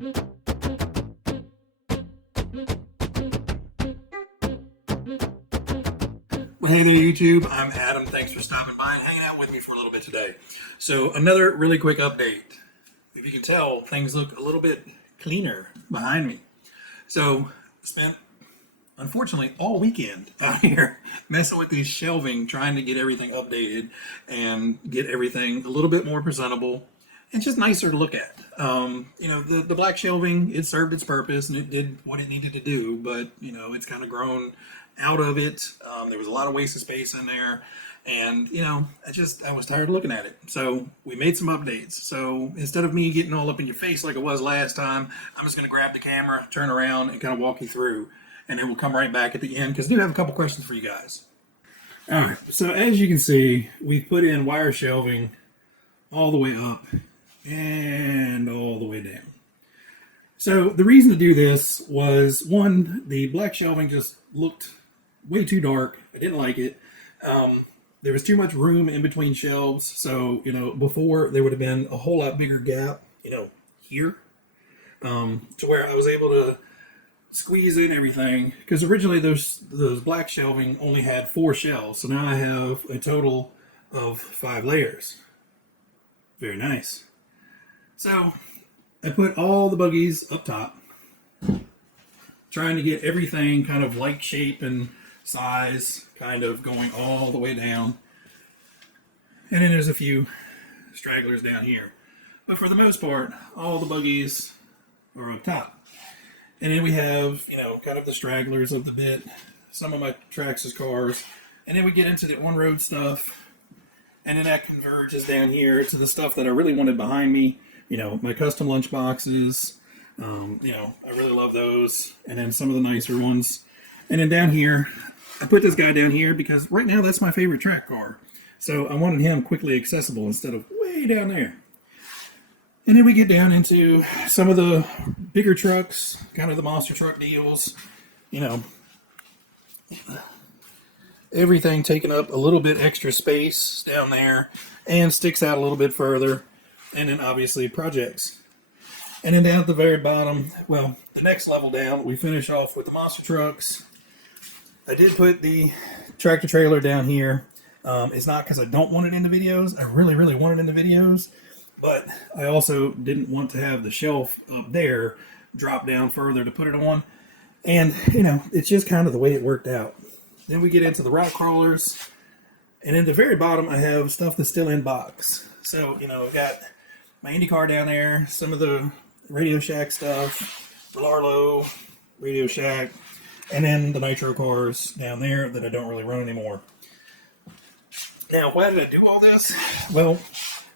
Well, hey there, YouTube. I'm Adam. Thanks for stopping by and hanging out with me for a little bit today. So, another really quick update. If you can tell, things look a little bit cleaner behind me. So, spent, unfortunately, all weekend out here messing with these shelving, trying to get everything updated and get everything a little bit more presentable and just nicer to look at. The black shelving, it served its purpose and it did what it needed to do, but, it's kind of grown out of it. There was a lot of wasted space in there, and I was tired of looking at it. So we made some updates. So instead of me getting all up in your face like it was last time, I'm just going to grab the camera, turn around, and kind of walk you through, and then we'll come right back at the end because I do have a couple questions for you guys. All right. So as you can see, we've put in wire shelving all the way up and all the way down. So the reason to do this was, one, the black shelving just looked way too dark. I didn't like it. There was too much room in between shelves. So, before there would have been a whole lot bigger gap, here, to where I was able to squeeze in everything. Because originally those black shelving only had 4 shelves. So now I have a total of 5 layers. Very nice. So I put all the buggies up top, trying to get everything kind of like shape and size, kind of going all the way down. And then there's a few stragglers down here. But for the most part, all the buggies are up top. And then we have, kind of the stragglers of the bit, some of my Traxxas cars. And then we get into the on-road stuff. And then that converges down here to the stuff that I really wanted behind me. My custom lunch boxes. I really love those. And then some of the nicer ones. And then down here, I put this guy down here because right now that's my favorite track car. So I wanted him quickly accessible instead of way down there. And then we get down into some of the bigger trucks, kind of the monster truck deals. Everything taking up a little bit extra space down there and sticks out a little bit further. And then obviously projects. And then down at the very bottom, well, the next level down, we finish off with the monster trucks. I did put the tractor trailer down here. It's not because I don't want it in the videos. I really, really want it in the videos. But I also didn't want to have the shelf up there drop down further to put it on. And, it's just kind of the way it worked out. Then we get into the rock crawlers. And in the very bottom, I have stuff that's still in box. So, I've got my IndyCar down there, some of the Radio Shack stuff, the Larlo, Radio Shack, and then the Nitro cars down there that I don't really run anymore. Now, why did I do all this? Well,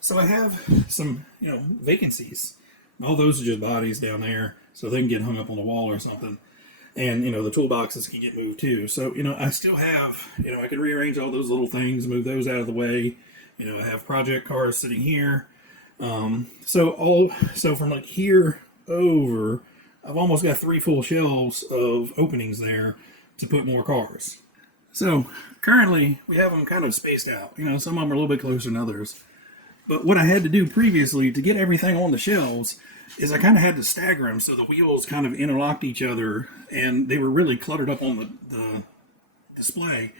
so I have some, vacancies. All those are just bodies down there, so they can get hung up on the wall or something. And, the toolboxes can get moved too. So, I still have, I can rearrange all those little things, move those out of the way. I have project cars sitting here. So from like here over, I've almost got 3 full shelves of openings there to put more cars. So currently we have them kind of spaced out. Some of them are a little bit closer than others. But what I had to do previously to get everything on the shelves is I kind of had to stagger them so the wheels kind of interlocked each other and they were really cluttered up on the display.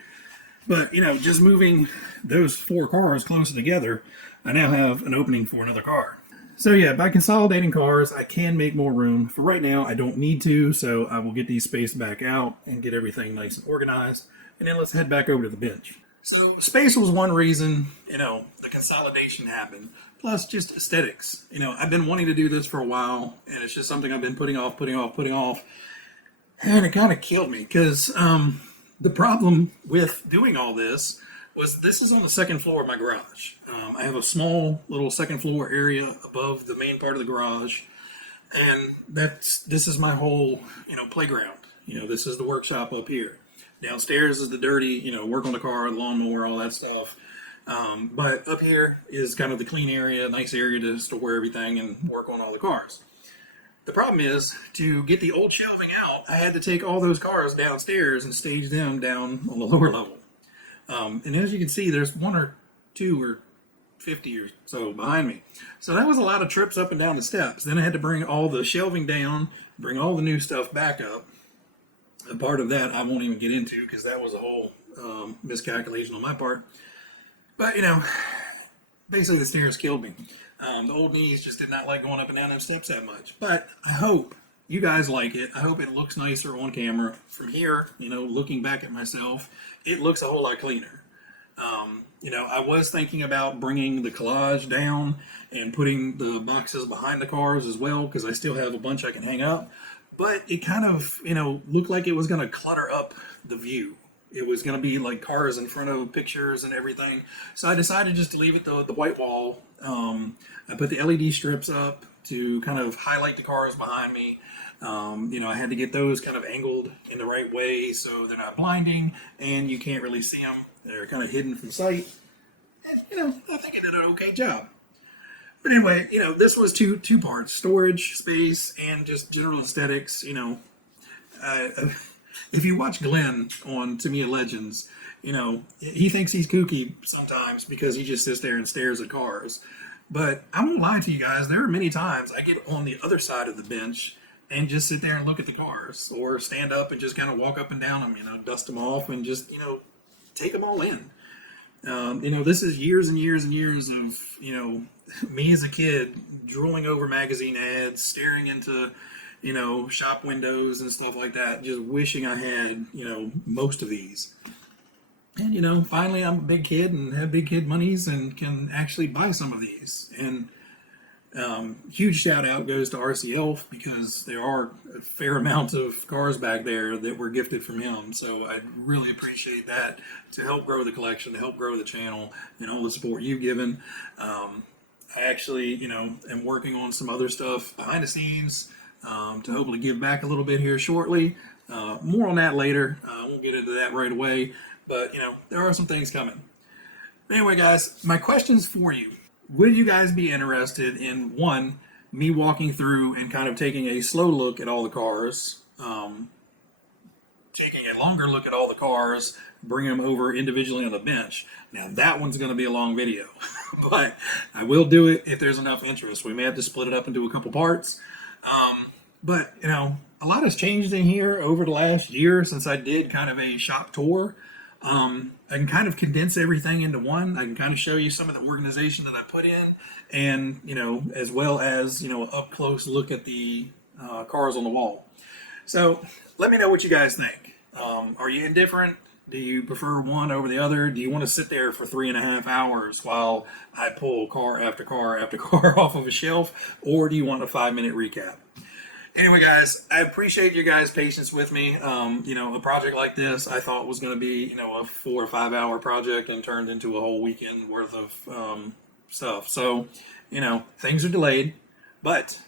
But, just moving those 4 cars closer together, I now have an opening for another car. So yeah, by consolidating cars, I can make more room. For right now, I don't need to, so I will get these spaced back out and get everything nice and organized. And then let's head back over to the bench. So space was one reason, the consolidation happened. Plus just aesthetics. I've been wanting to do this for a while, and it's just something I've been putting off. And it kind of killed me, because the problem with doing all this was this is on the second floor of my garage. I have a small little second floor area above the main part of the garage, and this is my whole playground. This is the workshop up here. Downstairs is the dirty work on the car, the lawnmower, all that stuff. But up here is kind of the clean area, nice area to store everything and work on all the cars. The problem is, to get the old shelving out, I had to take all those cars downstairs and stage them down on the lower level. And as you can see, there's 1 or 2 or 50 or so behind me. So that was a lot of trips up and down the steps. Then I had to bring all the shelving down, bring all the new stuff back up. A part of that I won't even get into because that was a whole miscalculation on my part. But, basically the stairs killed me. The old knees just did not like going up and down them steps that much. But I hope you guys like it. I hope it looks nicer on camera. From here, looking back at myself, it looks a whole lot cleaner. I was thinking about bringing the collage down and putting the boxes behind the cars as well, because I still have a bunch I can hang up. But it kind of, looked like it was going to clutter up the view. It was going to be like cars in front of pictures and everything. So I decided just to leave it the white wall. I put the LED strips up to kind of highlight the cars behind me. I had to get those kind of angled in the right way so they're not blinding and you can't really see them. They're kind of hidden from sight. And, I think I did an okay job. But anyway, this was two parts: storage space and just general aesthetics. If you watch Glenn on To Me a Legends, he thinks he's kooky sometimes because he just sits there and stares at cars. But I won't lie to you guys, there are many times I get on the other side of the bench and just sit there and look at the cars, or stand up and just kind of walk up and down them, dust them off and just, take them all in. This is years and years and years of, me as a kid drooling over magazine ads, staring into, shop windows and stuff like that, just wishing I had, most of these. And, finally I'm a big kid and have big kid monies and can actually buy some of these. And huge shout out goes to RCL because there are a fair amount of cars back there that were gifted from him. So I really appreciate that, to help grow the collection, to help grow the channel, and all the support you've given. I actually, am working on some other stuff behind the scenes to hopefully give back a little bit here shortly. More on that later. I won't get into that right away, but there are some things coming. Anyway, guys, my questions for you. Would you guys be interested in, one, me walking through and kind of taking a slow look at all the cars, taking a longer look at all the cars, bring them over individually on the bench? Now, that one's going to be a long video, but I will do it if there's enough interest. We may have to split it up into a couple parts. But, a lot has changed in here over the last year since I did kind of a shop tour. I can kind of condense everything into one. I can kind of show you some of the organization that I put in, and, as well as, up close look at the cars on the wall. So let me know what you guys think. Are you indifferent? Do you prefer one over the other? Do you want to sit there for 3.5 hours while I pull car after car after car off of a shelf? Or do you want a 5-minute recap? Anyway, guys, I appreciate your guys' patience with me. A project like this I thought was going to be, a 4 or 5 hour project, and turned into a whole weekend worth of stuff. So, things are delayed, but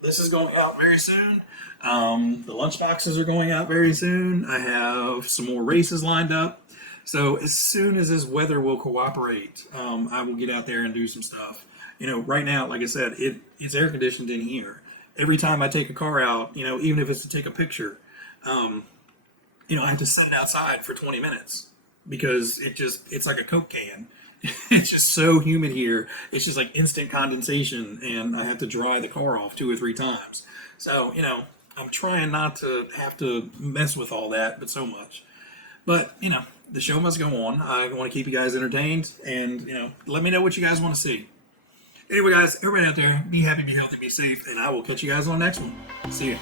this is going out very soon. The lunch boxes are going out very soon. I have some more races lined up. So as soon as this weather will cooperate, I will get out there and do some stuff. Right now, like I said, it's air conditioned in here. Every time I take a car out, even if it's to take a picture, I have to sit outside for 20 minutes because it's like a Coke can. It's just so humid here. It's just like instant condensation, and I have to dry the car off 2 or 3 times. So, I'm trying not to have to mess with all that, but so much. But, the show must go on. I want to keep you guys entertained, and, let me know what you guys want to see. Anyway, guys, everybody out there, be happy, be healthy, be safe, and I will catch you guys on the next one. See you.